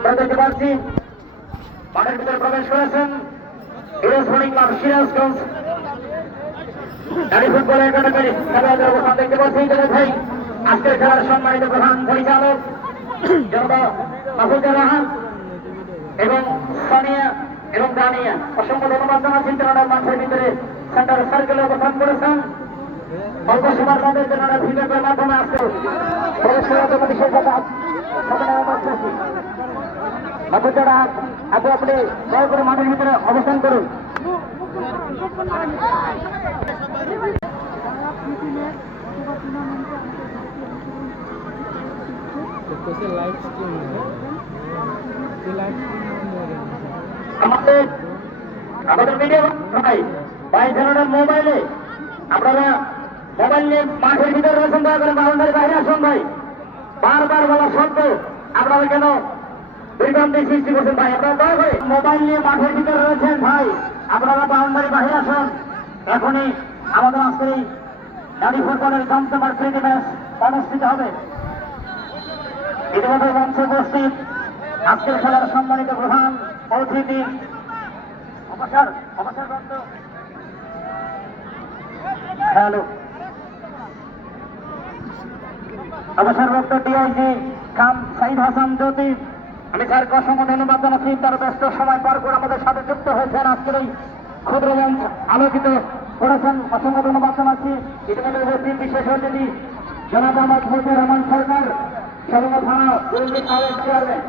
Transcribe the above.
আমরা দেখতে পাচ্ছি মাঠের ভিতরে প্রবেশ করেছেন ইলেকট্রনিক ক্লাব সিরাজগঞ্জ নারী ফুটবল একাডেমির খেলোয়াড়দের অবস্থান দেখতে পাচ্ছি। ভাই আজকের খেলার সম্মানিত প্রধান পরিচালক জনাব মাহফুজুর রহমান এবং সানিয়া এবং দানিয়া অসংখ্য ধন্যবাদ জানাচ্ছি। তেনারা মাঠের ভিতরে সেন্টার সার্কেলে অবস্থান করেছেন। অল্প সময়ের মধ্যে তেনারা ভিডিওর মাধ্যমে আসতে প্রবেশ করার জন্য বিশেষ মাহফুজুর রহমান আপনি দয়া করে মাঠের ভিতরে অবস্থান করুন। আমাদের মিডিয়া ভাই যারা মোবাইলে আপনারা মোবাইল নিয়ে মাঠের ভিতরে রয়েছেন দয়া করে বাউন্ডারি বাইরে আসুন। ভাই বারবার বলা সত্ত্বেও আপনারা কেন বিভ্রান্তি সৃষ্টি করছেন? ভাই আপনারা দয়া করে মোবাইল নিয়ে মাঠের ভিতরে রয়েছেন ভাই আপনারা বাউন্ডারি বাইরে আসুন। এখনই আমাদের আজকের এই নারী ফুটবলের জমজমাট প্রীতি ম্যাচ অনুষ্ঠিত হবে। ইতিমধ্যে মঞ্চে উপস্থিত আজকের খেলার সম্মানিত প্রধান অতিথি অবসরপ্রাপ্ত ডিআইজি খান সাইদ হাসান জ্যোতি, আমি স্যারকে অসংখ্য ধন্যবাদ জানাচ্ছি। তার ব্যস্ত সময় পার করে আমাদের সাথে যুক্ত হয়েছেন আজকের এই ক্ষুদ্র মঞ্চ আলোকিত করেছেন, অসংখ্য ধন্যবাদ জানাচ্ছি। ইতিমধ্যে উপস্থিত বিশেষ অতিথি জনাব মাহফুজুর রহমান সরকার সদর থানা দুর্নীতি আয়োগ চেয়ারম্যান।